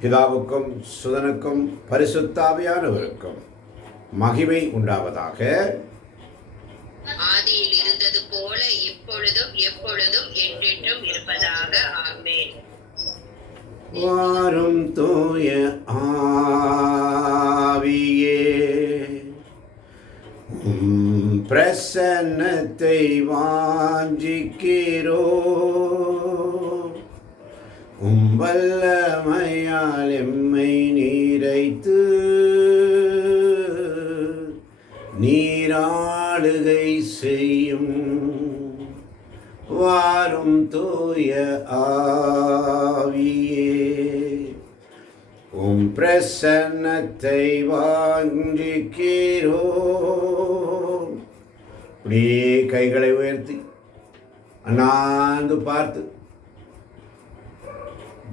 பிதாவுக்கும் சுதனுக்கும் பரிசுத்த ஆவியானவருக்கும் மகிமை உண்டாவதாக. ஆதியில் இருந்தது போல இப்பொழுதும் எப்பொழுதும் என்றென்றும் இருப்பதாக. ஆமென். வாரும் தூய ஆவியே, பிரசன்னத்தை வாஞ்சிக்கிறோ, வல்லமையால் எம்மை நீரைத்து நீராளுகை செய்யும். வாரும் தூய ஆவியே, பிரசன்னத்தை வாஞ்சிக்கிறோ. அப்படியே கைகளை உயர்த்தி அண்ணாந்து பார்த்து,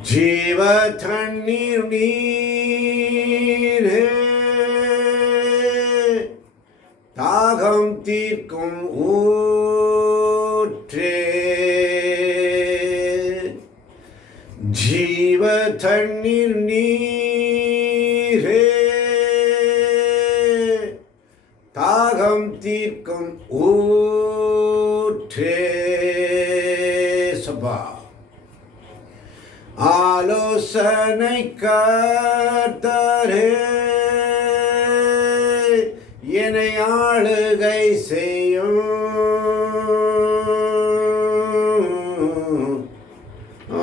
ஜீவ தண்ணீர் நீரே, தாகம் தீர்க்கும் ஊற்றே, ஜீவ தண்ணீர் நீரே, தாகம் தீர்க்கும் ஊற்றே. சபா ஆலோசனை கர்த்தரே, என்னை ஆளுகை செய்யும்.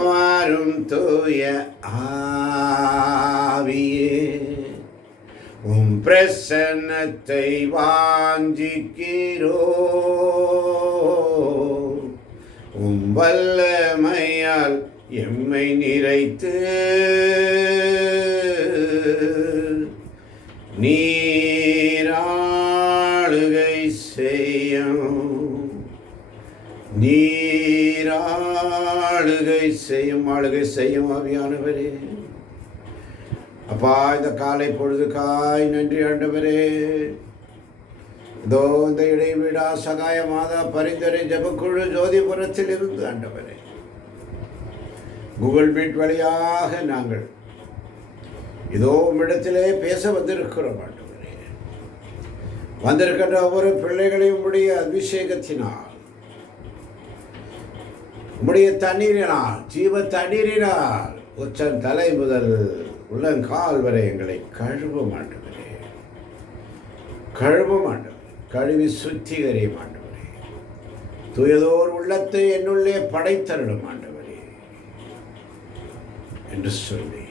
வாரும் தூய ஆவியே, பிரசன்னத்தை வாஞ்சிக்கிறோ, வல்லமையால் எம்மை நிறைத்து நீராளுகை செய்யும். நீராளுகை செய்யும், ஆளுகை செய்யும் ஆவியானவரே. அப்பா, இந்த காலை பொழுதுக்காய் நன்றி ஆண்டவரே. இதோ இந்த இடைவிடா சகாய மாதா பரிந்துரை ஜபக்குழு ஜோதிபுரத்தில் இருந்து ஆண்டவரே, கூகுள் மீட் வழியாக நாங்கள் இதோ உம்மிடத்திலே பேச வந்திருக்கிறோம் ஆண்டவரே. வந்திருக்கின்ற ஒவ்வொரு பிள்ளைகளையும் உம்முடைய அபிஷேகத்தினால், உம்முடைய தண்ணீரினால், ஜீவ தண்ணீரினால் உச்சன் தலை முதல் உள்ளங்கால் வரை எங்களை கழுவ மாட்டவரே, கழுவ மாட்டவரே, கழுவி சுத்திகரிய மாட்டவரே. தூயதோர் உள்ளத்தை என்னுள்ளே படைத்தருட மாட்டவரே என்று சொல்லி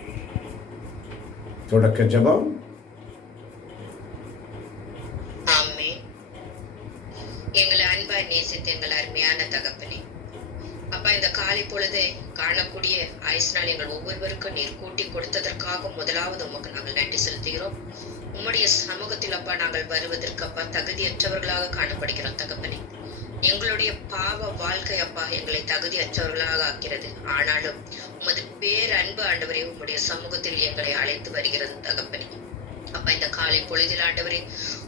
தொடக்க ஜபம். ஆமென். எங்களை அன்பா நேசித்த எங்கள் அருமையான தகப்பனே, அப்பா, இந்த காலை பொழுது காணக்கூடிய ஆயுசு நாள் எங்கள் ஒவ்வொருவருக்கும் நீர் கூட்டி கொடுத்ததற்காக முதலாவது உமக்கு நாங்கள் நன்றி செலுத்துகிறோம். உம்முடைய சமூகத்தில் அப்பா நாங்கள் வருவதற்கு அப்பா தகுதியற்றவர்களாக காணப்படுகிறோம் தகப்பனே. எங்களுடைய பாவ வாழ்க்கை அப்பா எங்களை தகுதியற்றவர்களாக ஆக்கிறது. ஆனாலும் உமது பேரன்பு ஆண்டவரே உம்முடைய சமூகத்தில் எங்களை அழைத்து வருகிறது தகப்பனே. அப்பா, இந்த காலை பொழுதில் ஆண்டவரே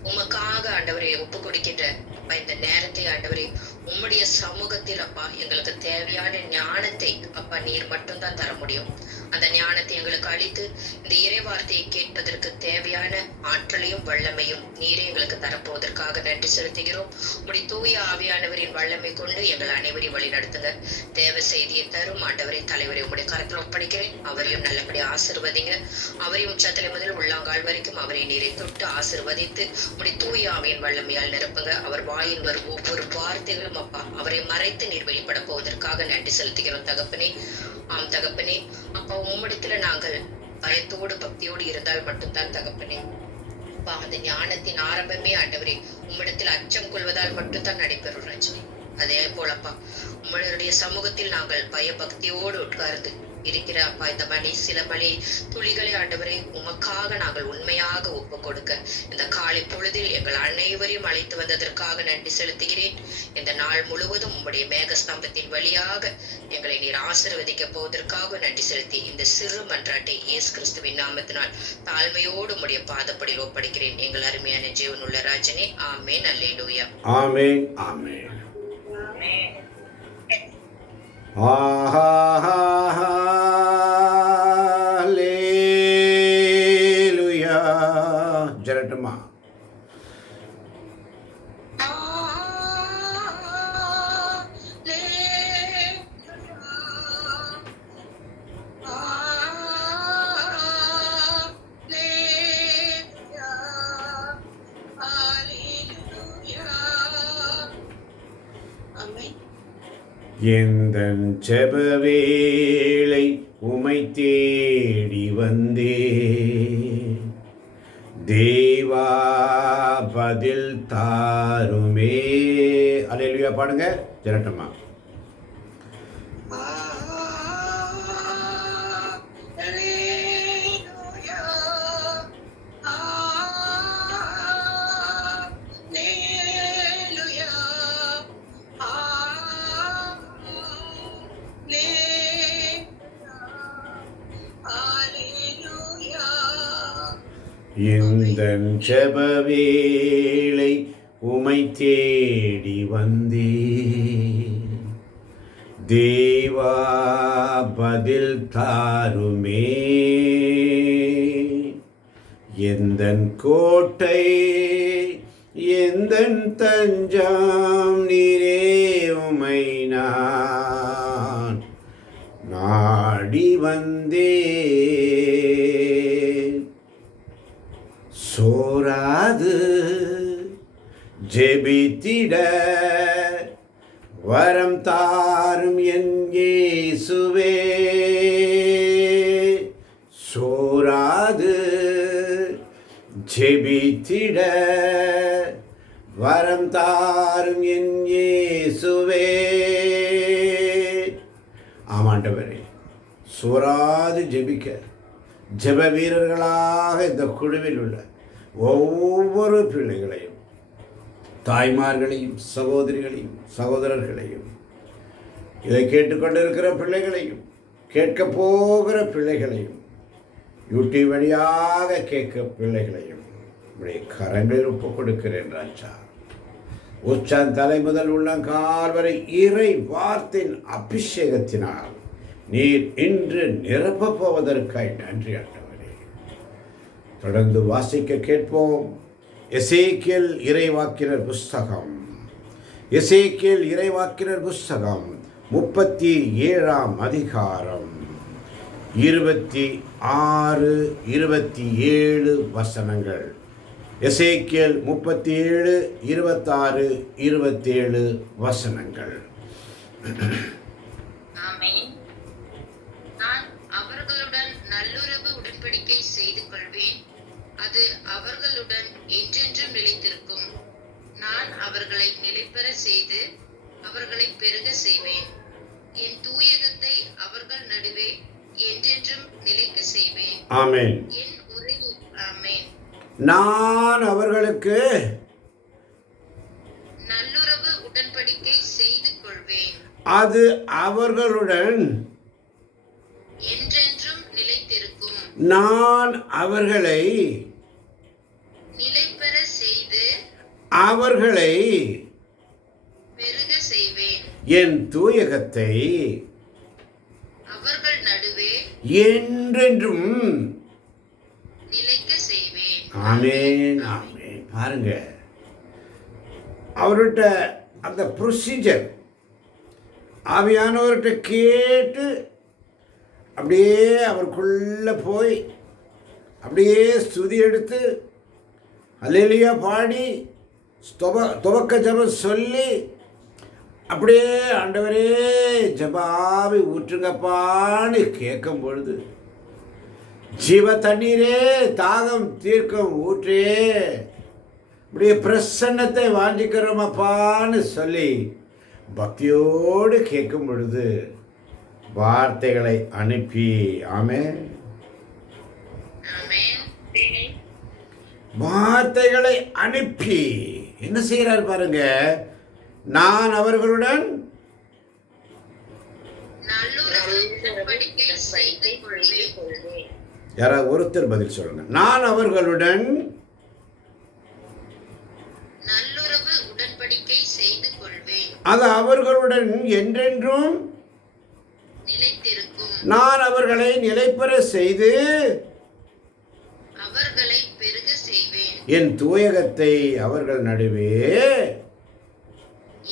உமக்காக ஆண்டவரே ஒப்பு கொடுக்கின்ற அப்பா இந்த நேரத்தை ஆண்டவரே உம்முடைய சமூகத்தில் அப்பா எங்களுக்கு தேவையான ஞானத்தை அப்பா நீர் மட்டும்தான் தர முடியும். அந்த ஞானத்தை எங்களுக்கு அளித்து இந்த இறை வார்த்தையை கேட்பதற்கு தேவையான ஆற்றலையும் வல்லமையும் நீரே எங்களுக்கு தரப்போவதற்காக நன்றி செலுத்துகிறோம். உம்முடைய தூய ஆவியானவரின் வல்லமை கொண்டு எங்கள் அனைவரையும் வழி நடத்துங்க. தேவ செய்தியை தரும் ஆண்டவரை தலைவரை உங்களுடைய கரத்தில் ஒப்படைக்கிறேன். அவரையும் நல்லபடியா ஆசிர்வதிங்க. அவரையும் உச்சத்தலை முதல் உள்ளாங்கால் வரைக்கும் அவரை நீரை தொட்டு ஆசிர்வதித்து உடைய தூய ஆவியின் வல்லமையால் நிரப்புங்க. அவர் வாயின் வரும் ஒவ்வொரு வார்த்தைகளும் அப்பா அவரை மறைத்து நீர் வெளிப்பட போவதற்காக நன்றி செலுத்துகிறோம் தகப்பனே. ஆம் தகப்பனே, அப்பா உம்மிடத்துல நாங்கள் பயத்தோடு பக்தியோடு இருந்தால் மட்டும்தான் தகப்பனே அப்பா அந்த ஞானத்தின் ஆரம்பமே ஆண்டவரே உம்மிடத்தில் அச்சம் கொள்வதால் மட்டும்தான் நடைபெறும் ரஜினி. அதே போலப்பா உங்களுடைய சமூகத்தில் நாங்கள் பயபக்தியோடு உட்கார்ந்து இருக்கிற அப்பா இந்த சில மணி துளிகளை ஆண்டவரை உமக்காக நாங்கள் உண்மையாக ஒப்பு கொடுக்க இந்த காலை பொழுதில் எங்கள் அனைவரையும் அழைத்து வந்ததற்காக நன்றி செலுத்துகிறேன். இந்த நாள் முழுவதும் உம்முடைய மேகஸ்தம்பத்தின் வழியாக எங்களை நீர் ஆசீர்வதிக்க போவதற்காக நன்றி செலுத்தி இந்த சிறு மன்றாட்டை இயேசு கிறிஸ்துவின் நாமத்தினால் தாழ்மையோடு உம்முடைய பாதப்படியில் ஒப்படைக்கிறேன். எங்கள் அருமையான ஜீவனுள்ள ராஜனே. ஆமென். அல்லேலூயா. ஆமென். ஆமென். Hallelujah. சொல்லட்டுமா? எந்தன் ஜெபவேளை உமை தேடி வந்தே, தேவா பதில் தாருமே. அல்லேலூயா பாடுங்க ஜெரட்டம்மா. எந்தன் ஜெபவேளை உமை தேடி வந்தே, தேவா பதில் தாருமே. எந்தன் கோட்டை எந்தன் தஞ்சம் நீரே, உமை நான் நாடி வந்தே. சோராது ஜெபித்திட வரம் தாரும் என் இயேசுவே, சோராது ஜெபித்திட வரம் தாரும் என் இயேசுவே. ஆமாண்டவரே, சோராது ஜெபிக்க ஜெப வீரர்களாக இந்த குழுவில் உள்ள ஒவ்வொரு பிள்ளைகளையும், தாய்மார்களையும், சகோதரிகளையும், சகோதரர்களையும், இதை கேட்டுக்கொண்டிருக்கிற பிள்ளைகளையும், கேட்க போகிற பிள்ளைகளையும், யூடியூப் வழியாக கேட்க பிள்ளைகளையும் இப்படி கரங்களில் ஒப்புக் கொடுக்கிறேன் ராஜா. உச்சான் தலை முதல் உள்ளங்கால் வரை இறை வார்த்தையின் அபிஷேகத்தினால் நீர் இன்று நிரப்பப் போவதற்காய் நன்றி ஆண்டவரே. தொடர்ந்து வாசிக்க கேட்போம். எசேக்கியேல் இறைவாக்கினர் புஸ்தகம், எசேக்கியேல் இறைவாக்கினர் புஸ்தகம் 37ஆம் அதிகாரம் 26, 27 வசனங்கள். எசேக்கியேல் 37, 26, 27 வசனங்கள். நல்லுறவு உடன்படிக்கை செய்து கொள்வேன், அது அவர்களுடன் என்றென்றும் நிலைத்திருக்கும். நான் அவர்களை நிலைபெற செய்து அவர்களை பெருக செய்வேன். என் தூயகத்தை அவர்கள் நடுவே என்றென்றும் நிலைக்க செய்வேன். ஆமென். என் உரையில் ஆமென். நான் அவர்களுக்கு நல்லுறவு உடன்படிக்கை செய்து கொள்வேன், அது அவர்களுடன் என்றென்றும் நிலைத்திருக்கும். நான் அவர்களை நிலைபெற செய்து அவர்களை பெருக செய்வேன். என் தூயகத்தை அவர்கள் நடுவே என்றென்றும் நிலைக்க செய்வேன். ஆமென், ஆமென். பாருங்க, அவர்கிட்ட அந்த ப்ரொசீஜர் ஆவியானவர்கிட்ட கேட்டு அப்படியே அவருக்குள்ளே போய் அப்படியே ஸ்துதி எடுத்து அல்லேலூயா பாடி துவக்க ஜெபம் சொல்லி அப்படியே ஆண்டவரே ஜெபாவி ஊற்றுங்கப்பான்னு கேட்கும் பொழுது, ஜீவ தண்ணீரே தாகம் தீர்க்கும் ஊற்றே இப்படியே பிரசன்னத்தை வாஞ்சிக்கிறோமப்பான்னு சொல்லி பக்தியோடு கேட்கும் பொழுது வார்த்தைகளை அனுப்பி, ஆமென், வார்த்தைகளை அனுப்பி என்ன செய்கிறார் பாருங்க. நான் அவர்களுடன் யாராவது ஒருத்தர் பதில் சொல்லுங்க. நான் அவர்களுடன் நல்லுறவு உடன்படிக்கை செய்து கொள்வேன், அது அவர்களுடன் என்றென்றும் நிலைத்திருக்கும். நான் அவர்களை நிலைபெற செய்து அவர்களை பெருக செய்வேன். என் தூயகத்தை அவர்கள் நடுவே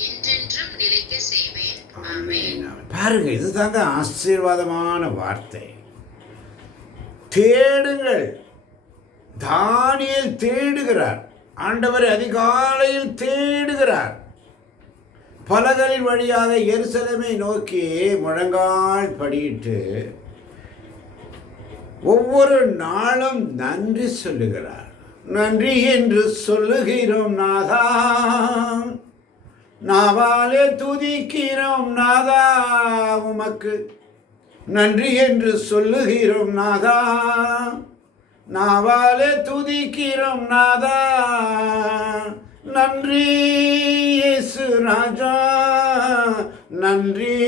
என்றென்றும் நிலைக்க செய்வேன். ஆமென். பாருங்க, இதுதாங்க ஆசீர்வாதமான வார்த்தை. தேடுங்கள். தானியேல் தேடுகிறார். ஆண்டவரை அதிகாலையில் தேடுகிறார். பலகலின் வழியாக எருசலேமை நோக்கி முழங்கால் படியிட்டு ஒவ்வொரு நாளும் நன்றி சொல்லுகிறார். நன்றி என்று சொல்லுகிறோம் நாதா, நாவாலே துதிக்கிறோம் நாதா, உமக்கு நன்றி என்று சொல்லுகிறோம் நாதா, நாவாலே துதிக்கிறோம் நாதா, நன்றி இயேசு ராஜா, நன்றி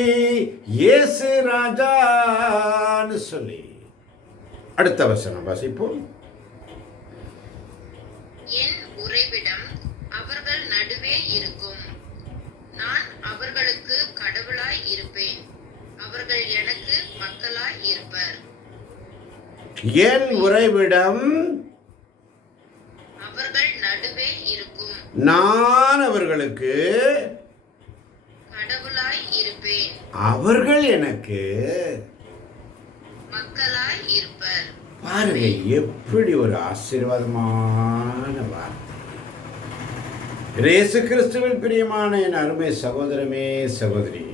இயேசு ராஜான்னு சொல்லி அடுத்த வசனம் வாசிப்போம். என் உறைவிடம் அவர்கள் நடுவே இருக்கும். நான் அவர்களுக்கு கடவுளாய் இருப்பேன். அவர்கள் எனக்கு மக்களாய் இருப்பர். என் உறைவிடம் அவர்கள் நடுவே இருக்கும். நான் அவர்களுக்கு கடவுளாய் இருப்பேன். அவர்கள் எனக்கு மக்களாய் இருப்பர். பாருங்க, எப்படி ஒரு ஆசீர்வாதமான வார்த்தை. இயேசு கிறிஸ்துவில் பிரியமான என் அருமை சகோதரமே, சகோதரி,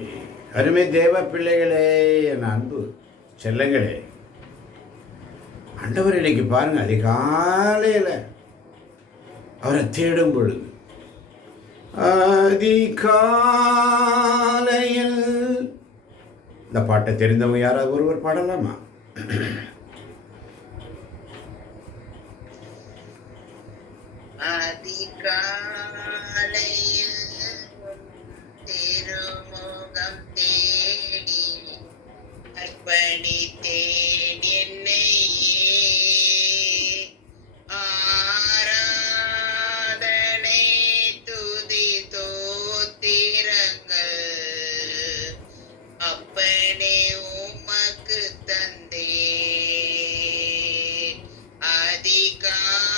அருமை தேவ பிள்ளைகளே, என் அன்பு செல்லங்களே, ஆண்டவர் இன்னைக்கு பாருங்க, அதிகாலையில் அவரை தேடும் பொழுது, அதிகாலையில், இந்த பாட்டை தெரிந்தவங்க யாராவது ஒருவர் பாடலாமா? அதிகாலையில் திருமுகம் தேடி அர்ப்பணித்தேன் என்னையே. ஆராதனை துதி தோத்திரங்கள் அப்பனே உமக்கு தந்தே.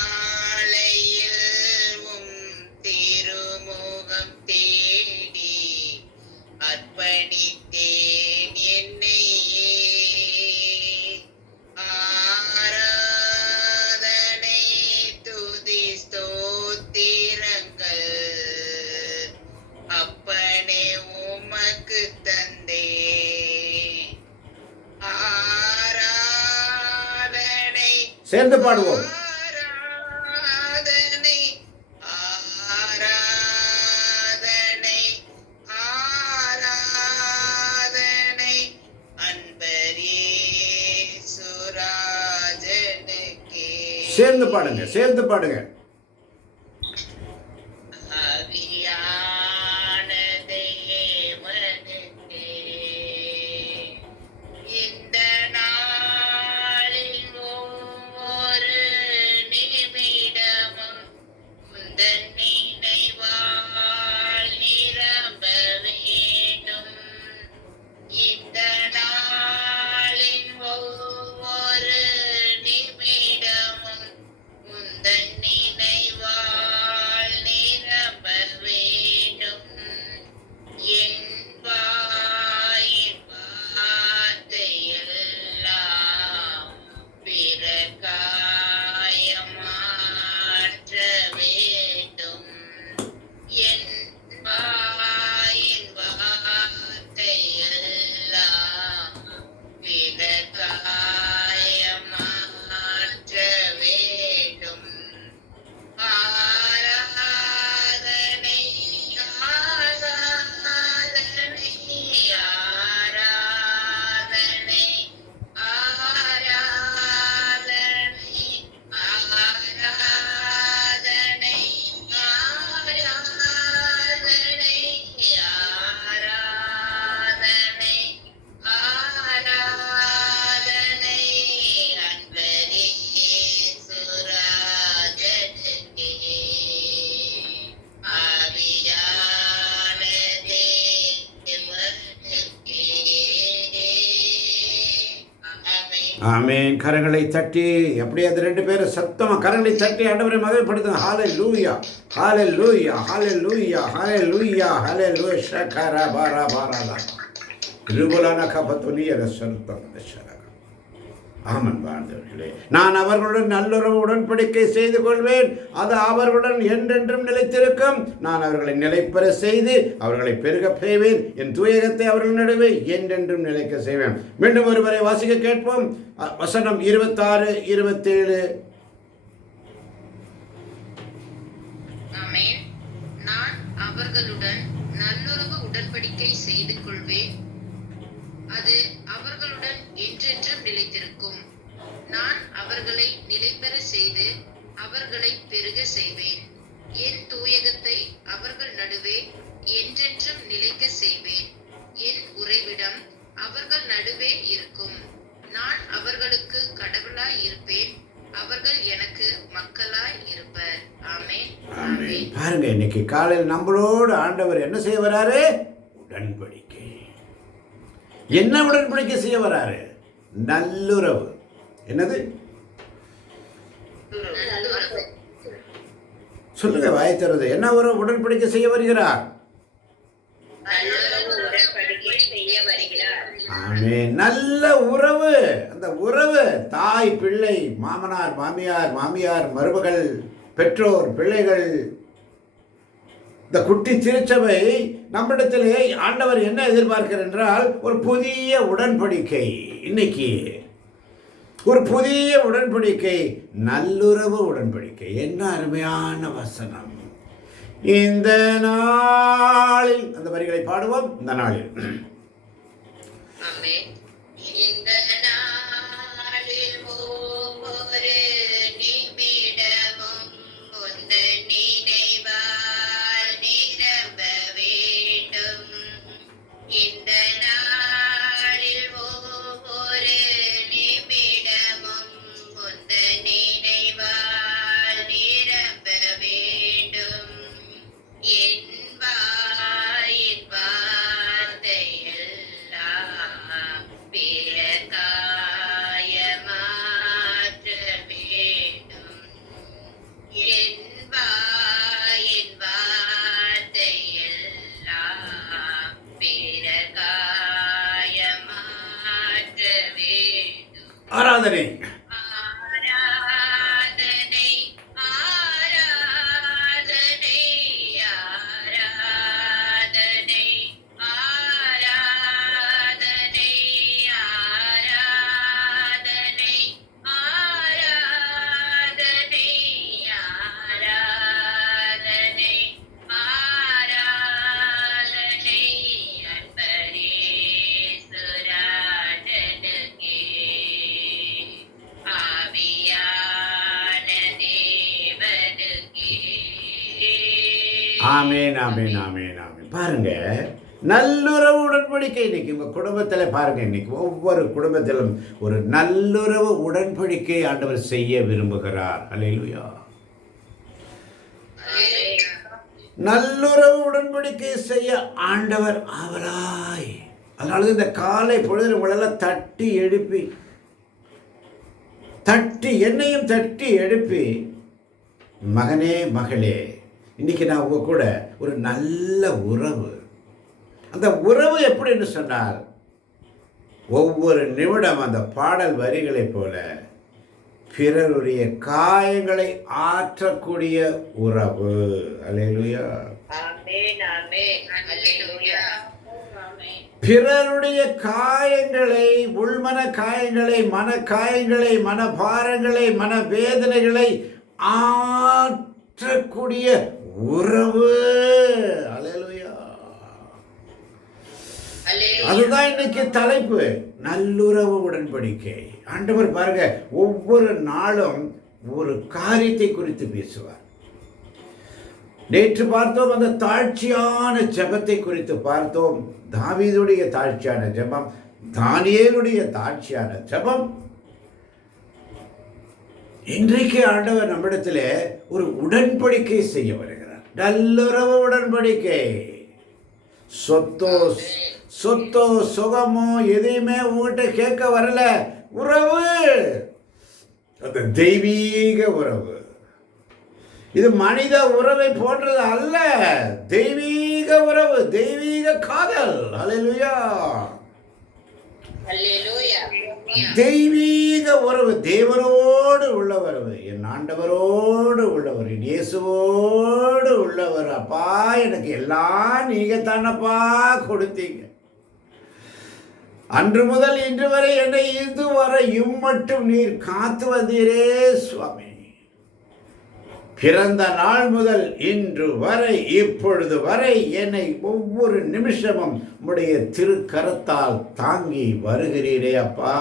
அதிகாலையில் உம் திருமுகம் தேடி அர்ப்பணித்தேன் என்னையே. ஆராதனை துதி ஸ்தோத்திரங்கள் அப்பனே உமக்கு தந்தே. ஆராதனை சேர்ந்து பாடுவோம். ஆராதனை ஆராதனை ஆராதனை அன்பரே சுராஜனுக்கே. சேர்ந்து பாடுங்க, சேர்ந்து பாடுங்க. ஆவியான தேவனுக்கே இந்த நாளில் ஒவ்வொரு நிமிடமும் உந்தன் நினைவால் நிரம்ப வேண்டும். இந்த நாளின் ஒவ்வொரு நிமிடமும் உந்தன் ஆமென். கரங்களை தட்டி அப்படியே அது 2 பேரும் சத்தமா கரங்களை தட்டி ஆண்டவரை மகிமைப்படுத்துங்க. ஹalleluya ஹalleluya ஹalleluya ஹalleluya ஹalleluya ஷகரா பாரா பாரா ருபலான கபத்துலிய ரசல்தம் ஷரா. ஆமன் வாழ்ந்தவர்களே, நான் அவர்களுடன் நல்லுறவு உடன்படிக்கை செய்து கொள்வேன், அது அவர்களுடன் என்றென்றும் நிலைத்திருக்கும். நான் அவர்களை நிலைப்பெற செய்து அவர்களை பெருக செய்வேன், என் தூயகத்தை அவர்கள் நடுவே என்றென்றும் நிலைக்க செய்வேன். மீண்டும் ஒருவரை வாசிக்க கேட்போம். வசனம் 26, 27. ஆமென். நான் அவர்களுடன் நல்லுறவு உடன்படிக்கை செய்து கொள்வேன், அது அவர்களுடன் என்றென்றும் நிலைத்திருக்கும். நான் அவர்களை நிலைபெற செய்து அவர்களை பெருக செய்வேன், என் தூயகத்தை அவர்கள் நடுவே என்றென்றும் நிலைக்க செய்வேன். என் உறைவிடம் அவர்கள் நடுவே இருக்கும். நான் அவர்களுக்கு கடவுளாய் இருப்பேன், அவர்கள் எனக்கு மக்களாய் இருப்பர். ஆமென். ஆமென். பாருங்க, இன்னைக்கு காலையில் நம்மளோடு ஆண்டவர் என்ன செய்ய வராரு? உடன்படிக்கை. என்ன உடன்படிக்கை செய்ய வராரு? நல்லுறவு. என்னது? சொல்லுங்க, வாய் தருவது. என்ன உடன்படிக்கை செய்ய வருகிறார்? ஆமென். நல்ல உறவு. அந்த உறவு தாய் பிள்ளை, மாமனார் மாமியார், மாமியார் மருமகள், பெற்றோர் பிள்ளைகள், இந்த குட்டி திருச்சபை நம்மிடத்திலே ஆண்டவர் என்ன எதிர்பார்க்கிறார் என்றால் ஒரு புதிய உடன்படிக்கை. இன்னைக்கு ஒரு புதிய உடன்படிக்கை, நல்லுறவு உடன்படிக்கை. என்ன அருமையான வசனம்! இந்த நாளில் அந்த வரிகளை பாடுவோம். இந்த நாளில் இந்த நாளில் ஒவ்வொரு நிமிடமும் உந்தன் நினைவால் நிரம்ப வேண்டும். இந்த நாளில் ஒவ்வொரு நிமிடமும் உந்தன் நினைவால் நிரம்ப வேண்டும். என் வாயின் வார்த்தையெல்லாம் பிறகாய மாற்ற வேண்டும். என் வாயின் வார்த்தையெல்லாம் பிறகாய மாற்ற வேண்டும். ஆராதனை ஆராதனை ஆராதனை ஆராதனை ஆராதனை ஆராதனை ஆராதனை ஆராதனை ஆராதனை அன்பரே சுராஜனுக்கே ஆவியான தேவனுக்கே. ஆமேன் ஆமேன் ஆமேன் ஆமேன். பாருங்க, நல்லுறவு உடன்படிக்கை. இன்னைக்கு உங்க குடும்பத்தில் பாருங்க, இன்னைக்கு ஒவ்வொரு குடும்பத்திலும் ஒரு நல்லுறவு உடன்படிக்கை ஆண்டவர் செய்ய விரும்புகிறார். அல்லேலூயா. நல்லுறவு உடன்படிக்கை செய்ய ஆண்டவர் ஆவலாய். அதனால இந்த காலை பொழுது உங்களெல்லாம் தட்டி என்னையும் தட்டி எழுப்பி, மகனே மகளே, இன்னைக்கு நான் உங்க கூட ஒரு நல்ல உறவு. அந்த உறவு எப்படின்னு சொன்னால், ஒவ்வொரு நிமிடம் அந்த பாடல் வரிகளைப் போல பிறருடைய காயங்களை ஆற்றக்கூடிய உறவு. அல்லேலூயா. ஆமென் ஆமென். அல்லேலூயா. பிறருடைய காயங்களை, உள்மன காயங்களை, மன காயங்களை, மனபாரங்களை, மனவேதனைகளை ஆற்றக்கூடிய உறவு. அல்லேலூயா. அதுதான் இன்னைக்கு தலைப்பு, நல்லுறவு உடன்படிக்கை. ஆண்டவர் பாருங்க, ஒவ்வொரு நாளும் ஒரு காரியத்தை குறித்து பேசுவார். நேற்று பார்த்தோம், அந்த தாழ்ச்சியான ஜெபத்தை குறித்து பார்த்தோம். தாவீதுடைய தாழ்ச்சியான ஜெபம், தானியேலுடைய தாழ்ச்சியான ஜெபம். இன்றைக்கு ஆண்டவர் நம்மிடத்தில் ஒரு உடன்படிக்கை செய்ய வருகிறார். நல்லுறவு உடன்படிக்கை. சொத்தோ சுகமோ எதையுமே உங்ககிட்ட கேட்க வரல. உறவு. அந்த தெய்வீக உறவு இது மனித உறவை போன்றது அல்ல. தெய்வீக உறவு, தெய்வீக காதல். அல்லேலூயா. தெய்வீக உறவு, தேவனோடு உள்ள உறவு, என் ஆண்டவரோடு உள்ளவர், என் இயேசுவோடு உள்ளவர். அப்பா, எனக்கு எல்லாம் நீங்க தானப்பா கொடுத்தீங்க. அன்று முதல் இன்று வரை என்னை இதுவரை இம்மட்டும் நீர் காத்து வந்தீரே சுவாமி. பிறந்த நாள் முதல் இன்று வரை இப்பொழுது வரை என்னை ஒவ்வொரு நிமிஷமும் உம்முடைய திருக்கரத்தால் தாங்கி வருகிறீரே அப்பா.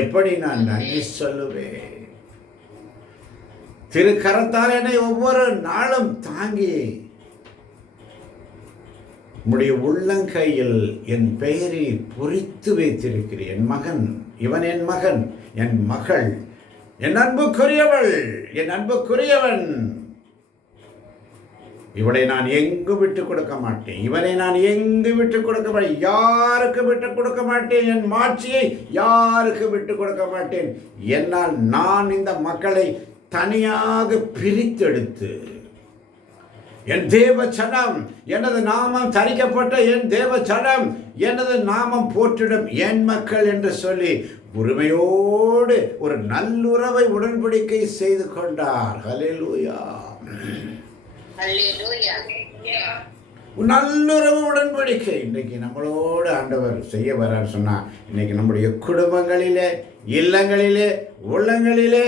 எப்படி நான் நன்றி சொல்லுவேன். திருக்கரத்தால் என்னை ஒவ்வொரு நாளும் தாங்கி உம்முடைய உள்ளங்கையில் என் பெயரை பொறித்து வைத்திருக்கிறேன். என் மகன், இவன் என் மகன், என் மகள், என் அன்புக்குரியவள், என் அன்புக்குரியவன். இவனை நான் எங்கு விட்டு கொடுக்க மாட்டேன். இவனை நான் எங்கு விட்டு கொடுக்க மாட்டேன். யாருக்கு விட்டு கொடுக்க மாட்டேன். என் மாட்சியை யாருக்கு விட்டு கொடுக்க மாட்டேன். என்னால் நான் இந்த மக்களை தனியாக பிரித்தெடுத்து என் தேவ சடம், எனது நாமம் தரிக்கப்பட்ட என் தேவ சடம், எனது நாமம் போற்றிடும் என் மக்கள் என்று சொல்லி உரிமையோடு ஒரு நல்லுறவை உடன்படிக்கை செய்து கொண்டார். ஹல்லேலூயா. நல்லுறவு உடன்படிக்கை இன்றைக்கு நம்மளோடு ஆண்டவர் செய்ய வர்றார் சொன்னா, இன்னைக்கு நம்முடைய குடும்பங்களிலே, இல்லங்களிலே, உள்ளங்களிலே,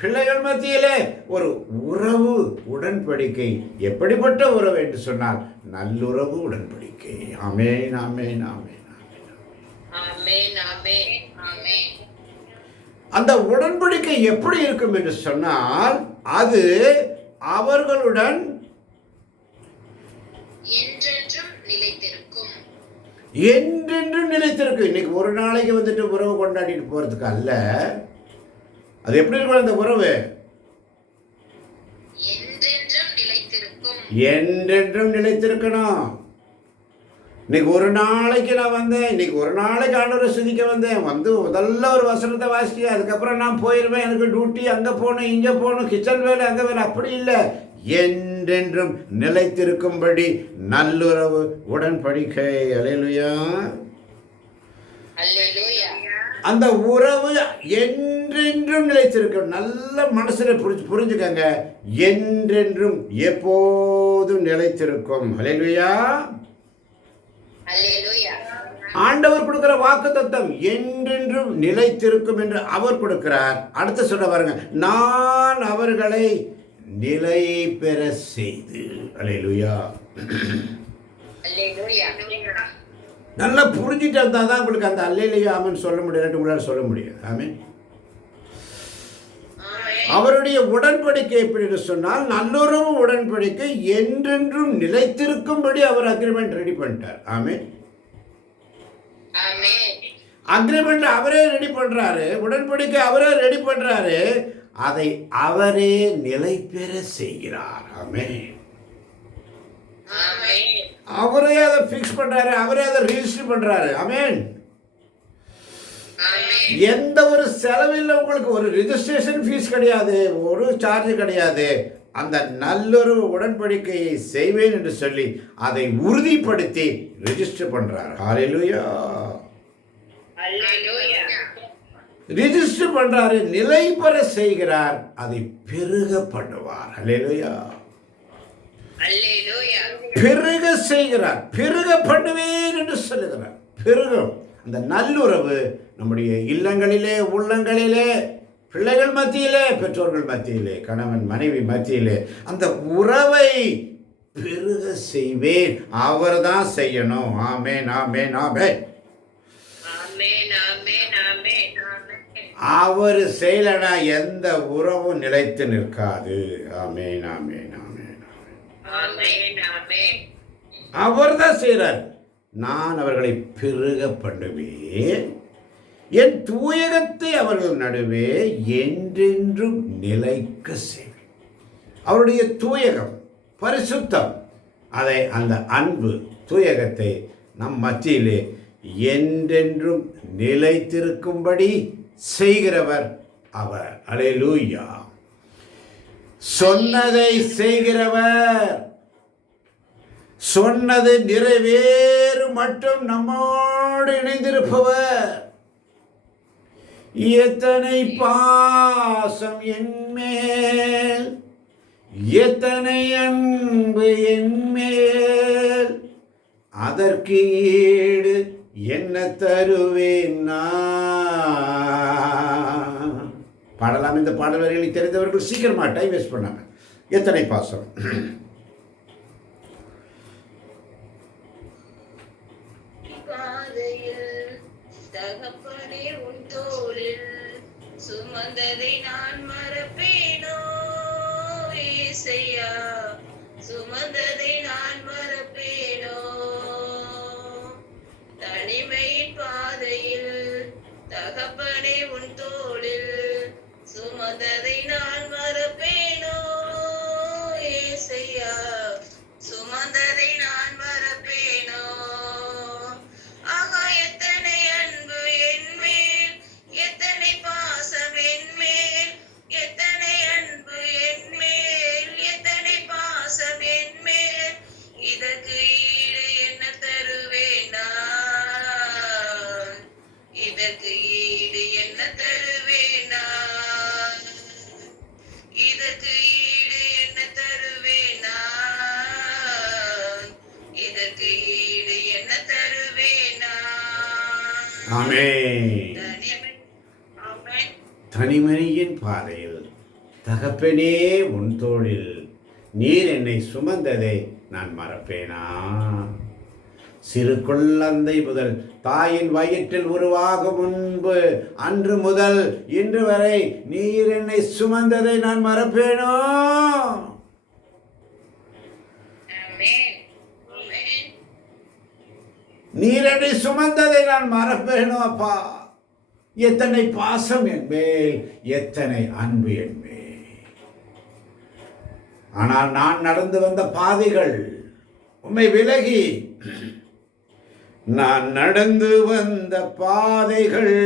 பிள்ளைகள் மத்தியிலே ஒரு உறவு உடன்படிக்கை. எப்படிப்பட்ட உறவு என்று சொன்னால் நல்லுறவு உடன்படிக்கை. ஆமென், ஆமென், ஆமென், ஆமென். அந்த உடன்படிக்கை எப்படி இருக்கும் என்று சொன்னால், அது அவர்களுடன் என்றென்றும் நிலைத்திருக்கும். இன்னைக்கு ஒரு நாளைக்கு வந்துட்டு உறவு கொண்டாடிட்டு போறதுக்கு அல்ல. அது எப்படி இருக்கும் அந்த உறவு? என்றென்றும் நிலைத்திருக்கணும். இன்னைக்கு ஒரு நாளைக்கு நான் வந்தேன், இன்னைக்கு ஒரு நாளைக்கு ஆண்டவரை சுதிக்க வந்தேன், வந்து முதல்ல ஒரு வசனத்தை வாசிக்க, அதுக்கப்புறம் நான் போயிடுவேன், எனக்கு டியூட்டி அங்கே போகணும், இங்கே போகணும், கிச்சன் வேலை அங்கே வேலை, அப்படி இல்லை. என்றென்றும் நிலைத்திருக்கும்படி நல்லுறவு உடன்படிக்கை. அல்லேலூயா. அந்த உறவு என்றென்றும் நிலைத்திருக்கும். நல்ல மனசுல புரிஞ்சுக்கங்க. என்றென்றும் எப்போதும் நிலைத்திருக்கும். அல்லேலூயா. ஆண்டவர் கொடுக்கிற வாக்குத்தத்தம் என்றென்றும் நிலைத்திருக்கும் என்று அவர் கொடுக்கிறார். அடுத்து சொல்ல பாருங்க, நான் அவர்களை நிலை பெற செய்து. அல்லேலூயா. நல்லா புரிஞ்சுட்டு இருந்தால் தான் உங்களுக்கு அந்த அல்லேலூயா ஆமென் சொல்ல முடியாது, உங்களால் சொல்ல முடியாது. ஆமென். அவருடைய உடன்படிக்கை எப்படி சொன்னால், நல்லுறவு உடன்படிக்கை என்றென்றும் நிலைத்திருக்கும்படி அவர் அக்ரிமெண்ட் ரெடி பண்ணிட்டார். ஆமென். அக்ரிமெண்ட் அவரே ரெடி பண்றாரு, உடன்படிக்கை அவரே ரெடி பண்றாரு, அதை அவரே நிலை பெற செய்கிறார். ஆமென். அவரே அதை ஃபிக்ஸ் பண்றாரு, அவரே அதை ரிஜிஸ்டர் பண்றாரு. ஆமென். எந்த ஒரு செலவில் உங்களுக்கு ஒரு ரிஜிஸ்ட்ரேஷன் ஃபீஸ் கிடையாது, ஒரு சார்ஜ் கிடையாது. அந்த நல்லொரு உடன்படிக்கையை செய்வேன் என்று சொல்லி அதை உறுதிப்படுத்தி ரிஜிஸ்டர் பண்றார். ஹல்லேலூயா. ரிஜிஸ்டர் பண்றாரு, நிலை பெற செய்கிறார், அதை பெருக பண்ணுவார். ஹல்லேலூயா. பெருக செய்கிறார், பெருக பண்ணுவேன் என்று சொல்லுகிறார். பெருகும் அந்த நல்லுறவு நம்முடைய இல்லங்களிலே, உள்ளங்களிலே, பிள்ளைகள் மத்தியிலே, பெற்றோர்கள் மத்தியிலே, கணவன் மனைவி மத்தியிலே அந்த உறவை பெருக செய்வேன். அவர் தான் செய்யணும். ஆமென், ஆமென், ஆமென். அவர் செய்யலனா எந்த உறவும் நிலைத்து நிற்காது. ஆமென், ஆமென், ஆமென். அவர் தான் செய்கிறார். நான் அவர்களை பெருக பண்ணுவேன், என் தூயகத்தை அவர்கள் நடுவே என்றென்றும் நிலைக்க செய்வேன். அவருடைய தூயகம், பரிசுத்தம், அதை அந்த அன்பு தூயகத்தை நம் மத்தியிலே என்றென்றும் நிலைத்திருக்கும்படி செய்கிறவர் அவர். அல்லேலூயா. சொன்னதை செய்கிறவர், சொன்னது நிறைவேறு மட்டும் நம்மோடு இணைந்திருப்பவர். எத்தனை பாசம் என்மேல், எத்தனை அன்பு என்மேல், அதற்கு ஈடு என்ன தருவேன் நான். பாடலாம். இந்த பாடல் வரிகளை தெரிந்தவர்கள் சீக்கிரமா டைம் வேஸ்ட் பண்ணாங்க. எத்தனை பாசம். தகப்பனே உன் தோளில் சுமந்ததை நான் மறப்பேனோ ஏசையா, சுமந்ததை நான் மறப்பேனோ. தனிமையின் பாதையில் தகப்பனே உன் தோளில் சுமந்ததை நான் மறப்பேனோ ஏசையா, சுமந்ததை நான் மறப்பேனோ. ஆகா எத்தனை அன்பு என்மேல், எத்தனை பாசம் என்மேல், எத்தனை அன்பு என்மேல், எத்தனை பாசம் என்மேல், இதற்கு ஈடு என்ன தருவேன் நான், இதற்கு ஈடு என்ன தருவேன் நான், இதற்கு ஈடு என்ன தருவேன் நான், இதற்கு ஈடு என்ன தருவேன் நான். ஆமென். தனிமனியின் பாதையில் தகப்பனே உன் தோளில் நீர் என்னை சுமந்ததை நான் மறப்பேனா. சிறு குழந்தை முதல் தாயின் வயிற்றில் உருவாகும் முன்பு அன்று முதல் இன்று வரை நீர் என்னை சுமந்ததை நான் மறப்பேனோ. நீர் என்னை சுமந்ததை நான் மறப்பேனோ அப்பா. எத்தனை பாசம் என் மேல், எத்தனை அன்பு என் மேல். ஆனால் நான் நடந்து வந்த பாதைகள் உம்மை விலகி, நான் நடந்து வந்த பாதைகள்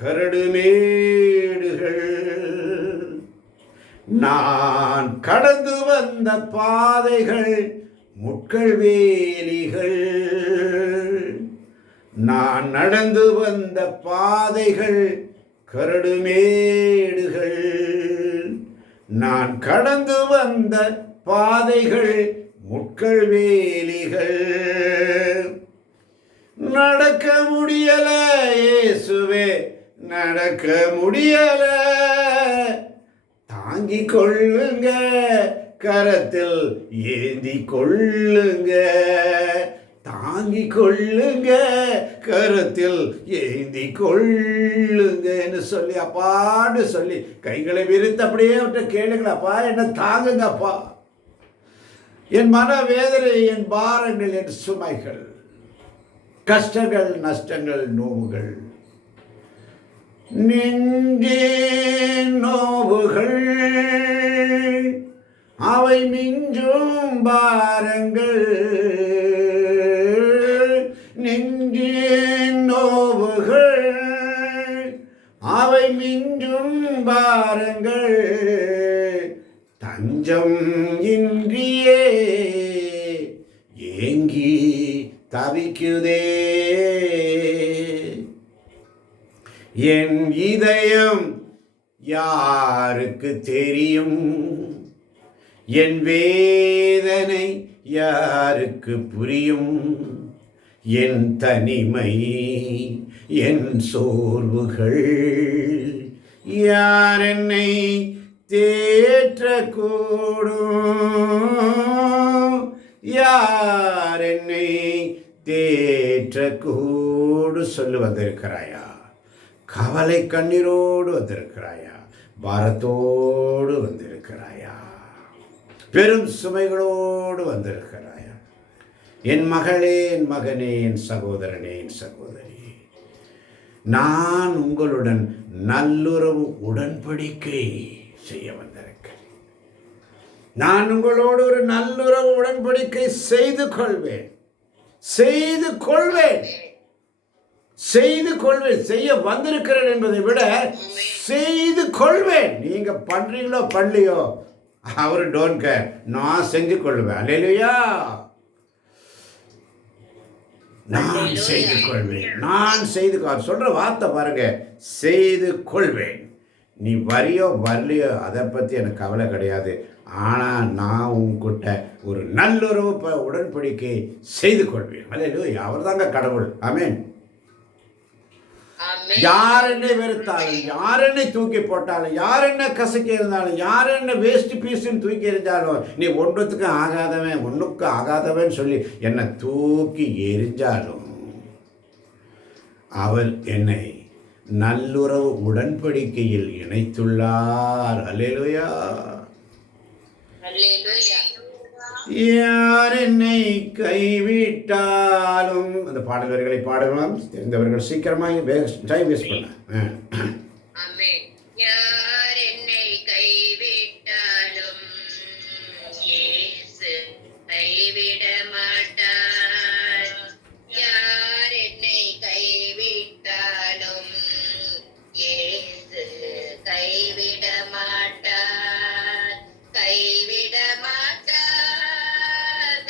கரடுமேடுகள், நான் கடந்து வந்த பாதைகள் முட்கள் வேலிகள், நான் நடந்து வந்த பாதைகள் கரடுமேடுகள், நான் கடந்து வந்த பாதைகள் முட்கள் வேலிகள். நடக்க முடியல இயேசுவே, நடக்க முடியல, தாங்கிக் கொள்ளுங்க, கரத்தில் ஏந்தி கொள்ளுங்க, தாங்கிக் கொள்ளுங்க, கரத்தில் ஏந்தி கொள்ளுங்க என்று சொல்லி அப்பான்னு சொல்லி கைகளை விரித்து அப்படியே அவற்றை கேளுங்களப்பா, என்ன தாங்குங்கப்பா. என் மன வேதனை, என் பாரங்கள், என் சுமைகள், கஷ்டங்கள், நஷ்டங்கள், நோவுகள், நெஞ்சின் நோவுகள், அவை மிஞ்சும் பாரங்கள், நெஞ்சின் நோவுகள், அவை மிஞ்சும் பாரங்கள், தஞ்சம் இன்றியே ஏங்கி தவிக்குதே. என் இதயம் யாருக்கு தெரியும், என் வேதனை யாருக்கு புரியும், என் தனிமை, என் சோர்வுகள் யார் என்னை தேற்றக்கூடும், யார் என்னை தேற்றக்கூடு சொல்லு. வந்திருக்கிறாயா? கவலை கண்ணீரோடு வந்திருக்கிறாயா? பாரத்தோடு வந்திருக்கிறாயா? பெரும் சுமைகளோடு வந்திருக்கிறாயா? என் மகளே, என் மகனே, என் சகோதரனே, என் சகோதரி, நான் உங்களுடன் நல்லுறவு உடன்படிக்கை செய்ய வந்திருக்கிறேன். நான் உங்களோடு ஒரு நல்லுறவு உடன்படிக்கை செய்து கொள்வேன். செய்து கொள்வேன். செய்ய வந்திருக்கிறேன் என்பதை விட செய்து கொள்வேன். நீங்க பண்றீங்களோ பண்ணலையோ அவரு டோன்ட் கேர். நான் செஞ்சு கொள்வேன். அல்லேலூயா. நான் செய்து கொள்வேன். நான் செய்து சொல்ற வார்த்தை பாருங்க, செய்து கொள்வேன். நீ வரியோ வரலையோ அதை பற்றி எனக்கு கவலை கிடையாது. ஆனால் நான் உங்ககிட்ட ஒரு நல்லுறவு உடன்படிக்கை செய்து கொள்வேன். அல்லேலூயா. அவர் தாங்க கடவுள். ஆமென். யார் என்னை வெறுத்தாலும், யார் என்னை தூக்கி போட்டாலும், யார் என்ன கசக்கி இருந்தாலும், யார் என்ன வேஸ்ட் பீஸ்ன்னு தூக்கி எறிஞ்சாலும், நீ ஒன்றுத்துக்கும் ஆகாதவன், ஒன்றுக்கும் ஆகாதவன் சொல்லி என்னை தூக்கி எரிஞ்சாலும் அவர் என்னை நல்லுறவு உடன்படிக்கையில் இணைத்துள்ளார். அல்லேலூயா. யார் என்னை கைவிட்டாலும், அந்த பாடல் வரிகளை பாடலாம். தெரிந்தவர்கள் சீக்கிரமாக டைம் வேஸ்ட் பண்ண. யார் என்னை கைவிட்டாலும் இயேசு கைவிட மாட்டார். யார் என்னை கைவிட்டாலும் இயேசு கைவிட மாட்டார். கைவிட மாட்டார்.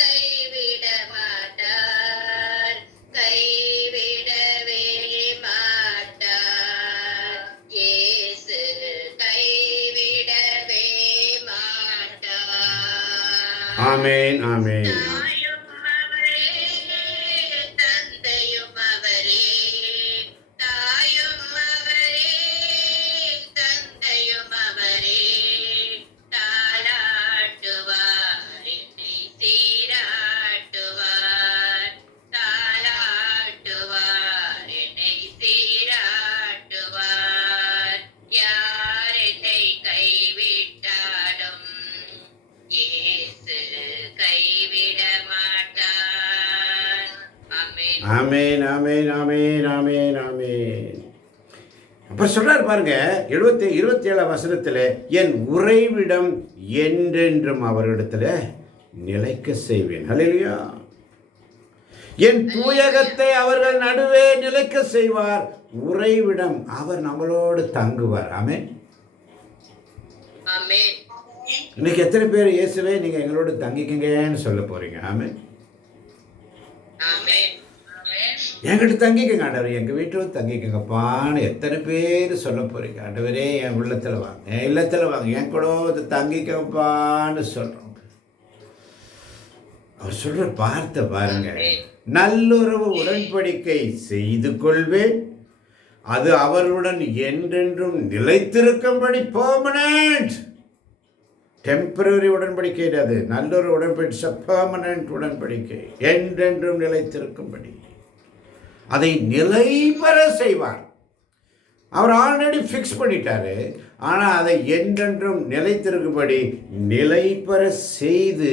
கைவிட மாட்டார். கைவிடவே மாட்டார். இயேசு கைவிடவே மாட்டார். ஆமென். ஆமென். தாயும் அவரே, தந்தையும் அவரே. தாயும் அவரே, தந்தையும் அவரே. தாலாட்டுவார், என்னை சீராட்டுவார். தாலாட்டுவார், என்னை சீராட்டுவார். யார் என்னை கைவிட்டாலும் இயேசு கைவிட மாட்டார். ஆமென். ஆமென். ஆமென். ஆமென். ஆமென். ஆமென். அப்ப சொல்றாரு பாருங்க, 27 வசனத்துல, என் உறைவிடம் என்றென்றும் அவரிடத்துல நிலைக்க செய்வேன். அல்லேலூயா. என் தூயகத்தை அவர்கள் நடுவே நிலைக்க செய்வார். உறைவிடம், அவர் நம்மளோடு தங்குவார். ஆமென். ஆமென். இன்னைக்கு எத்தனை பேர் இயேசுவே நீங்க எங்களோட தங்கிக்கங்கன்னு சொல்ல போறீங்க? ஆமென். ஆமென். ஆமென். என்கிட்ட தங்கிக்கங்க ஆண்டவர், எங்கள் வீட்டில் தங்கிக்கங்கப்பான்னு எத்தனை பேர் சொல்ல போகிறீங்க? ஆண்டவரே என் உள்ளத்தில் வாங்க, என் இல்லத்தில் வாங்க, என் கூட தங்கிக்கப்பான்னு சொல்கிறோம். அவர் சொல்கிற வார்த்தை பாருங்க, நல்லுறவு உடன்படிக்கை செய்து கொள்வேன், அது அவருடன் என்றென்றும் நிலைத்திருக்கும்படி பெர்மனன்ட். டெம்பரரி உடன்படிக்கை அது, நல்லொரு உடன்படிக்கை, பெர்மனன்ட் உடன்படிக்கை, என்றென்றும் நிலைத்திருக்கும்படி அதை நிலை பெற செய்வார். அவர் ஆல்ரெடி ஃபிக்ஸ் பண்ணிட்டாரு, ஆனால் அதை என்றென்றும் நிலைத்திருக்கும்படி நிலை பெற செய்து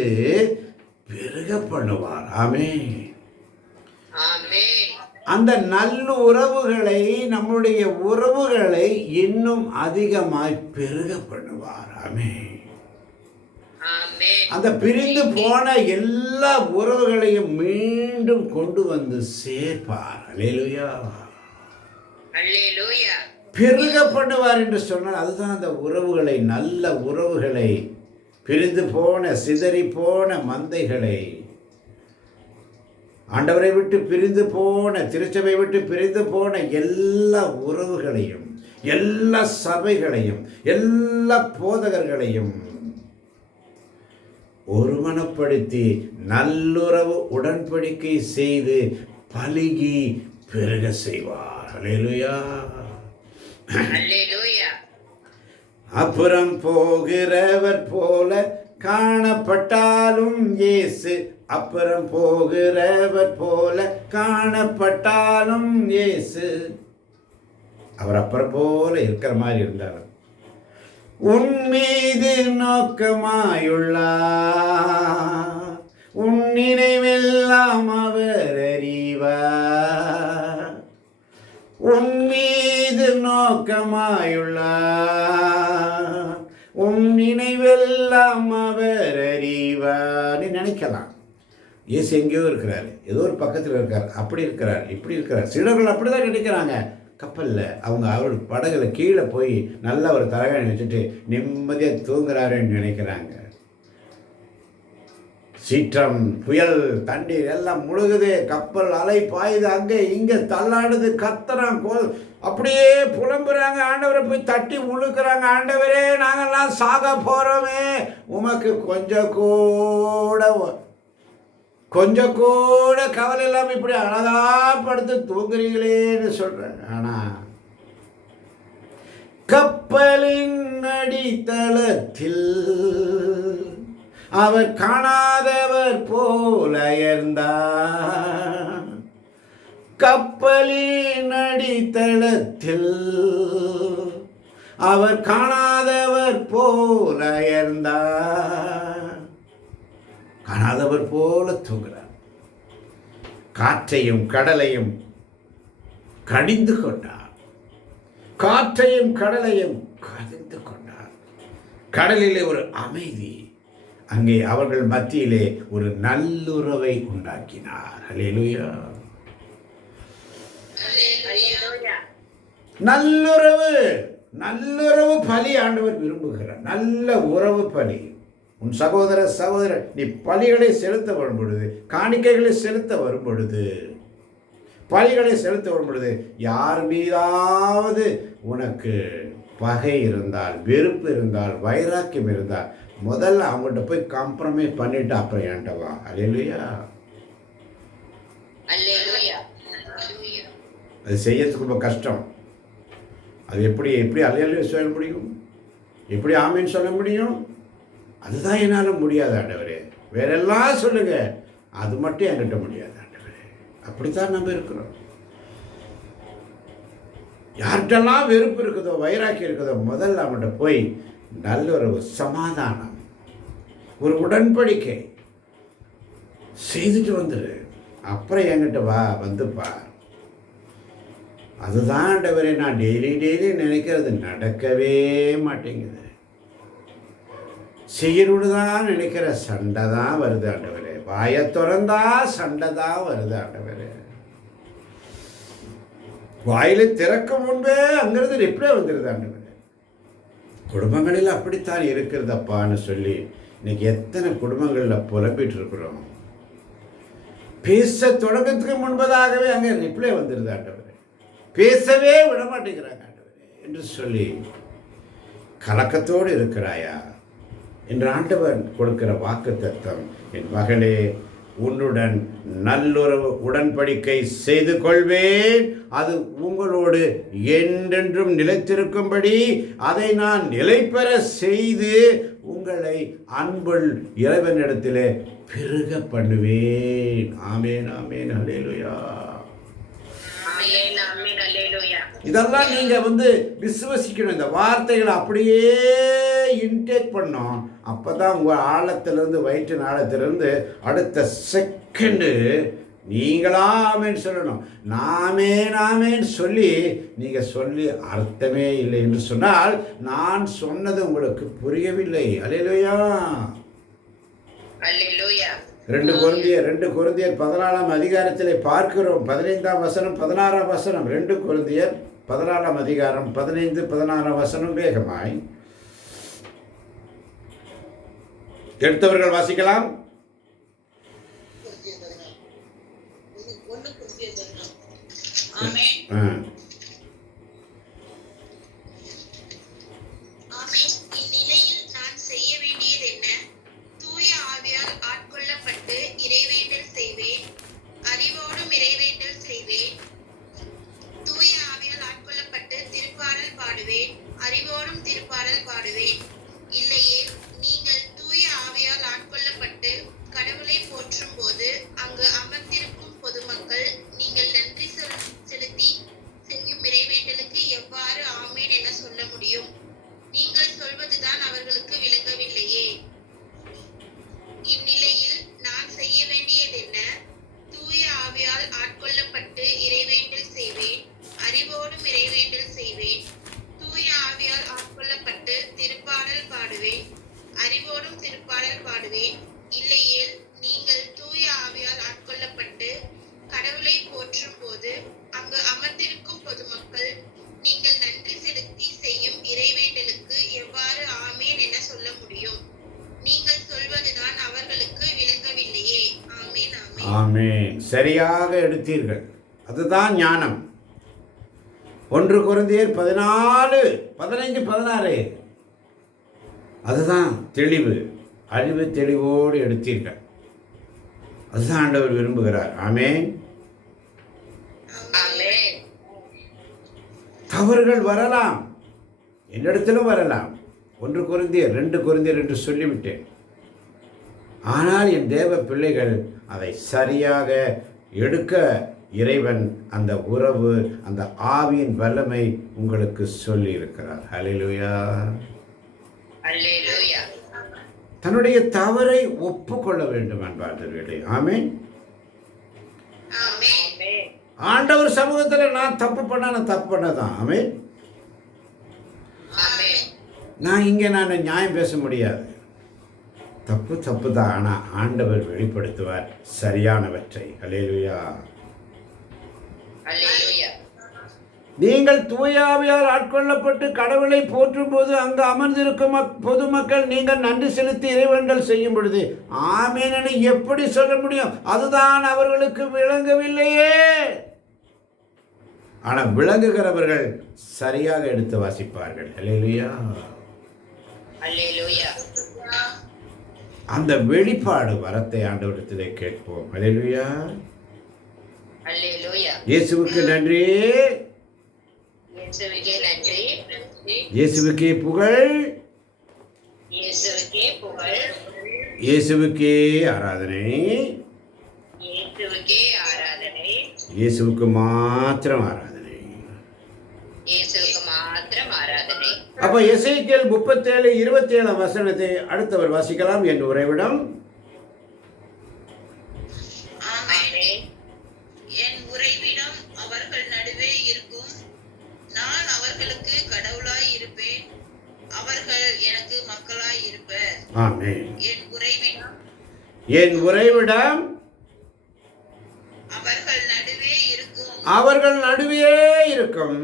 பெருக பண்ணுவார். ஆமென். அந்த நல்ல உறவுகளை, நம்முடைய உறவுகளை இன்னும் அதிகமாய் பெருக பண்ணுவார். ஆமென். அந்த பிரிந்து போன எல்லா உறவுகளையும் மீண்டும் கொண்டு வந்து சேர்ப்பார். அல்லேலூயா. அல்லேலூயா. பெருக பண்ணுவார் என்று சொன்னால் அதுதான் அந்த உறவுகளை, நல்ல உறவுகளை, பிரிந்து போன சிதறி போன மந்தைகளை, ஆண்டவரை விட்டு பிரிந்து போன, திருச்சபை விட்டு பிரிந்து போன எல்லா உறவுகளையும், எல்லா சபைகளையும், எல்லா போதகர்களையும் ஒருமனப்படுத்தி நல்லுறவு உடன்படிக்கை செய்து பலுகி பெருக செய்வார். அல்லேலூயா. அல்லேலூயா. அப்புறம் போகிறவர் போல காணப்பட்டாலும் இயேசு, அப்புறம் போகிறவர் போல காணப்பட்டாலும் இயேசு, அவர் அப்புறம் போல இருக்கிற மாதிரி இருந்தார். உன் மீது நோக்கமாயுள்ளார், உன் நினைவெல்லாம் அவர் அறிவார். உன் மீது நோக்கமாயுள்ளார், உன் நினைவெல்லாம் அவர் அறிவார். நீ நினைக்கலாம், இயேசு எங்கேயோ இருக்கிறார், ஏதோ ஒரு பக்கத்தில் இருக்கார், அப்படி இருக்கிறார், இப்படி இருக்கிறார். சீடர்கள் அப்படி தான் நினைக்கிறாங்க. கப்பலில் அவர் படகுல கீழே போய் நல்ல ஒரு தலைகாணி வச்சுட்டு நிம்மதியாக தூங்குறாருன்னு நினைக்கிறாங்க. சீற்றம், புயல், தண்ணீர் எல்லாம் முழுகுது, கப்பல் அலை பாயுது, அங்கே இங்கே தள்ளாடுது, கத்துறான், அப்படியே புலம்புறாங்க. ஆண்டவரை போய் தட்டி முழுக்கிறாங்க. ஆண்டவரே, நாங்கள்லாம் சாக போகிறோமே, உமக்கு கொஞ்சம் கூட கவலை இல்லாமல் இப்படி அழகா படுத்து தூங்குறீங்களேன்னு சொல்கிறேன். ஆனால் கப்பலின் அடித்தளத்தில் அவர் காணாதவர் போல இருந்தார். கப்பலின் அடித்தளத்தில் அவர் காணாதவர் போல இருந்தார். காணாதவர் போல தூங்குகிறார். காற்றையும் கடலையும் கடிந்து கொண்டார். காற்றையும் கடலையும் கடிந்து கொண்டார். கடலிலே ஒரு அமைதி, அங்கே அவர்கள் மத்தியிலே ஒரு நல்லுறவை உண்டாக்கினார். அல்லேலூயா. நல்லுறவு பலி ஆண்டவர் விரும்புகிறார். நல்ல உறவு பலி. உன் சகோதரர் நீ பலிகளை செலுத்த வரும் பொழுது, காணிக்கைகளை செலுத்த வரும் பொழுது, பலிகளை செலுத்த வரும் பொழுது, யார் மீதாவது உனக்கு பகை இருந்தால், வெறுப்பு இருந்தால், வைராக்கியம் இருந்தால், முதல்ல அவங்கள்ட்ட போய் காம்ப்ரமைஸ் பண்ணிட்டு அப்புறம் ஏண்டவா. அல்லேலூயா. அது செய்யறதுக்கு ரொம்ப கஷ்டம். அது எப்படி அல்லேலூயா சொல்ல முடியும்? எப்படி ஆமீன் சொல்ல முடியும்? அதுதான் என்னால் முடியாது ஆண்டவரே. வேறெல்லாம் சொல்லுங்க, அது மட்டும் என்கிட்ட முடியாது ஆண்டவரே. அப்படித்தான் நம்ம இருக்கிறோம். யார்கிட்டெல்லாம் வெறுப்பு இருக்குதோ, வைராக்கி இருக்குதோ, முதல்ல அவன்கிட்ட போய் நல்ல ஒரு சமாதானம், ஒரு உடன்படிக்கை செய்துட்டு வந்துடு. அப்புறம் என்கிட்ட வந்துப்பா. அதுதான் ஆண்டவரே நான் டெய்லி நினைக்கிறது நடக்கவே மாட்டேங்குது. செய்யணுன்னு தான் நினைக்கிற சண்டை தான் வருது ஆண்டவரே. வாயை திறந்தா சண்டை தான் வருது ஆண்டவரே. வாயில திறக்கும் முன்பே அங்கிருந்து ரிப்ளை வந்துடுது ஆண்டவரே. குடும்பங்களில் அப்படித்தான் இருக்கிறதப்பான்னு சொல்லி இன்னைக்கு எத்தனை குடும்பங்களில் புலம்பிட்டு இருக்கிறோம். பேச தொடங்கத்துக்கு முன்பதாகவே அங்கே ரிப்ளை வந்துடுது ஆண்டவரே. பேசவே விட மாட்டேங்கிறாங்க ஆண்டவரே என்று சொல்லி கலக்கத்தோடு இருக்கிறாயா என்று ஆண்டவர் கொடுக்கிற வாக்குத்தத்தம், என் மகளே, உன்னுடன் நல்லுறவு உடன்படிக்கை செய்து கொள்வேன், அது உங்களோடு என்றென்றும் நிலைத்திருக்கும்படி அதை நான் நிலைபெற செய்து உங்களை அன்புள் இறைவனிடத்திலே பெருக பண்ணுவேன். ஆமேன், ஆமேன், அல்லேலூயா. இதெல்லாம் நீங்க விசுவசிக்கணும். இந்த வார்த்தைகளை அப்படியே இன்டேக் பண்ணோம். அப்பதான் உங்க ஆழத்திலிருந்து, வயிற்று ஆழத்திலிருந்து அடுத்த செகண்டு நீங்களா ஆமேன்னு சொல்லணும். நாமேன்னு சொல்லி நீங்க சொல்லி அர்த்தமே இல்லை என்று சொன்னால் நான் சொன்னது உங்களுக்கு புரியவில்லை. அல்லேலூயா. 2 கொரிந்தியர் 14ஆம் அதிகாரத்திலே பார்க்கிறோம். 15ஆம் வசனம், 16ஆம் வசனம். 2 கொரிந்தியர் 14ஆம் அதிகாரம் 15, 16ஆம் வசனம். வேகமாய் எடுத்தவர்கள் வாசிக்கலாம். அறிவோடும் திருப்பாடல் பாடுவேன். இல்லையே, நீங்கள் தூய ஆவியால் ஆட்கொள்ளப்பட்டு கடவுளை போற்றும் போது அங்கு அமர்ந்திருக்கும் பொதுமக்கள் நீங்கள் நன்றி செலுத்தி செய்யும் இறைவேண்டலுக்கு எவ்வாறு ஆமேன் என சொல்ல முடியும்? நீங்கள் சொல்வதுதான் அவர்களுக்கு விளங்கவில்லையே. இந்நிலையில் நான் செய்ய வேண்டியது என்ன? தூய ஆவியால் ஆட்கொள்ளப்பட்டு இறைவேண்டல் செய்வேன், அறிவோடும் இறைவேண்டல் செய்வேன். தூய ஆவியால் ஆட்கொள்ளப்பட்டு திருப்பாடல் பாடுவேன், அறிவோடும் திருப்பாடல் பாடுவேன். இல்லையேல் நீங்கள் தூய ஆவியால் ஆட்கொள்ளப்பட்டு கடவுளை போற்றும் போது அங்கு அமர்ந்திருக்கும் பொதுமக்கள் நீங்கள் நன்றி செலுத்தி செய்யும் இறைவேண்டலுக்கு எவ்வாறு ஆமேன் என சொல்ல முடியும்? நீங்கள் சொல்வதுதான் அவர்களுக்கு விளங்கவில்லையே. ஆமேன் ஆமேன். ஆமென். சரியாக எடுத்தீர்கள். அதுதான் ஞானம். 1 கொரிந்தியர் 14, 15, 16. அதுதான் தெளிவு. அறிவு தெளிவோடு எடுத்தீர்கள். அதுதான் ஆண்டவர் விரும்புகிறார். ஆமென். ஆமென். தவறுகள் வரலாம், என்னிடத்திலும் வரலாம். 1 கொரிந்தியர் 2 கொரிந்தியர் என்று சொல்லிவிட்டேன். ஆனால் என் தேவ பிள்ளைகள் அதை சரியாக எடுக்க இறைவன் அந்த உறவு, அந்த ஆவியின் வல்லமை உங்களுக்கு சொல்லி இருக்கிறார். ஹல்லேலூயா. அல்லேலூயா. தன்னுடைய தவறை ஒப்புக்கொள்ள வேண்டும் அன்பார்ந்தவர்களே. ஆமென். ஆமென். ஆமென். ஆண்டவர் சமூகத்தில் நான் தப்பு பண்ணதான். ஆமென். ஆமென். நான் நியாயம் பேச முடியாது. தப்பு தான். ஆனால் ஆண்டவர் வெளிப்படுத்துவார் சரியானவற்றை. ஹல்லேலூயா. அல்லேலூயா. நீங்கள் தூய ஆவியால் ஆட்கொள்ளப்பட்டு கடவுளை போற்றும் போது அங்கு அமர்ந்திருக்கும் பொதுமக்கள் நீங்கள் நன்றி செலுத்தி இறைவேண்டல் செய்யும் பொழுது ஆமென் என எப்படி சொல்ல முடியும்? அதுதான் அவர்களுக்கு விளங்கவில்லையே. ஆனால் விளங்குகிறவர்கள் சரியாக எடுத்து வாசிப்பார்கள். அல்லேலூயா. அல்லேலூயா. அந்த வெளிப்பாடு வரத்தை ஆண்டவரிடத்திலே கேட்போம். அல்லேலூயா. அல்லேலூயா. இயேசுவுக்கு நன்றி, இயேசுவுக்கே நன்றி, இயேசுவுக்கே புகழ், இயேசுவுக்கே புகழ், இயேசுவுக்கே ஆராதனை, இயேசுவுக்கே ஆராதனை, இயேசுவுக்கு மாத்திரம் ஆராதனை. இயேசுவுக்கு மாத்திரம் ஆராதனை. அப்ப எசேக்கியேல் 37, 27 வசனத்தை அடுத்தவர் வாசிக்கலாம். என் உறைவிடம் ஆமென். என் உறைவிடம் அவர்கள் நடுவே இருக்கும். நான் அவர்களுக்கு கடவுளாய் இருப்பேன். அவர்கள் எனக்கு மக்களாய் இருப்பர். ஆமென். என் உறைவிடம் என் உறைவிடம் அவர்கள் நடுவே இருக்கும். அவர்கள் நடுவே இருக்கும்.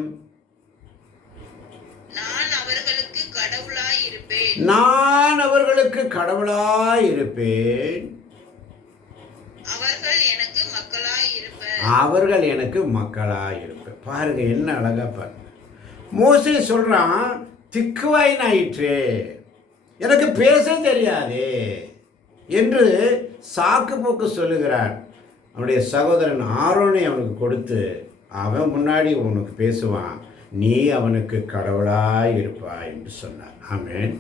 நான் அவர்களுக்கு கடவுளாய் இருப்பேன். நான் அவர்களுக்கு கடவுளாய் இருப்பேன். அவர்கள் எனக்கு மக்களாய் இருப்பர். அவர்கள் எனக்கு மக்களாய் இருப்பேன். பாருங்க என்ன அழகா பாருங்க. மோசே சொல்றான், திக்குவாயின் ஆயிற்றே, எனக்கு பேச தெரியாதே என்று சாக்கு போக்கு சொல்லுகிறான். அவனுடைய சகோதரன் ஆரோனை அவனுக்கு கொடுத்து அவன் முன்னாடி உனக்கு பேசுவான், நீ அவனுக்கு கடவுளாய் இருப்பாய் என்று சொன்னார். ஆமென்.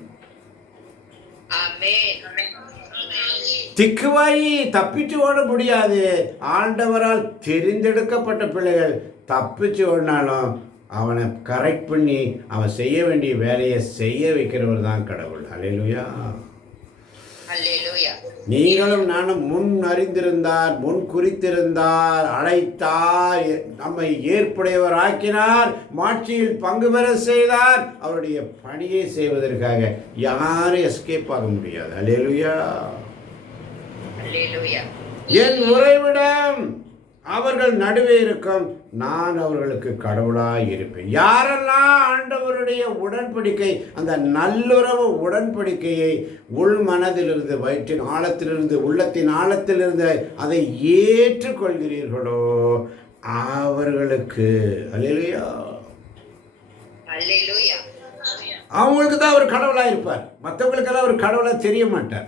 ஆமென். திக்குவாயி தப்பிச்சு ஓட முடியாது. ஆண்டவரால் தெரிந்தெடுக்கப்பட்ட பிள்ளைகள் தப்பிச்சு ஓடினாலும் அவனை கரெக்ட் பண்ணி அவன் செய்ய வேண்டிய வேலையை செய்ய வைக்கிறவர் தான் கடவுள். அல்லேலூயா. அல்லேலூயா. நீங்களும் நானும் முன் அறிந்திருந்தார், முன் குறித்திருந்தார், அழைத்தார், நம்மை ஏற்புடையவர் ஆக்கினார், மாட்சியில் பங்கு பெற செய்தார். அவருடைய பணியை செய்வதற்காக யாரும் எஸ்கேப் ஆக முடியாது. அல்லேலூயா. அல்லேலூயா. என் உறைவிடம் அவர்கள் நடுவே இருக்கும். நான் அவர்களுக்கு கடவுளாய் இருப்பேன். யாரெல்லாம் ஆண்டவருடைய உடன்படிக்கை, அந்த நல்லுறவு உடன்படிக்கையை உள் மனதிலிருந்து, வயிற்றின் ஆழத்திலிருந்து, உள்ளத்தின் ஆழத்திலிருந்து அதை ஏற்றுக்கொள்கிறீர்களோ அவர்களுக்கு அல்லேலூயா, அல்லேலூயா. அவங்களுக்கு தான் அவர் கடவுளாக இருப்பார். மற்றவங்களுக்கெல்லாம் அவர் கடவுளாக தெரிய மாட்டார்.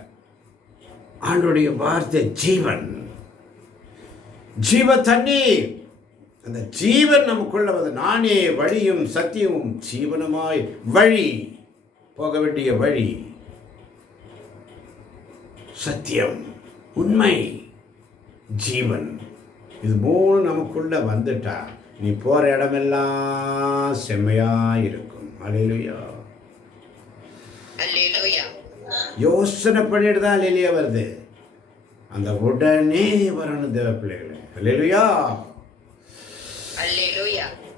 ஆண்டவருடைய வார்த்தை ஜீவன், ஜீவ தண்ணீர். அந்த ஜீவன் நமக்குள்ள வந்து, நானே வழியும் சத்தியமும் ஜீவனுமாய், வழி, போக வேண்டிய வழி, சத்தியம், உண்மை, ஜீவன், இது மூணு நமக்குள்ள வந்துட்டா நீ போற இடமெல்லாம் செம்மையா இருக்கும். அல்லேலூயா. அல்லேலூயா. யோசனை பண்ணிட்டு தான் அல்லேலூயா வருது. அந்த உடனே வரணும் தேவ பிள்ளைகளே. அல்லேலூயா.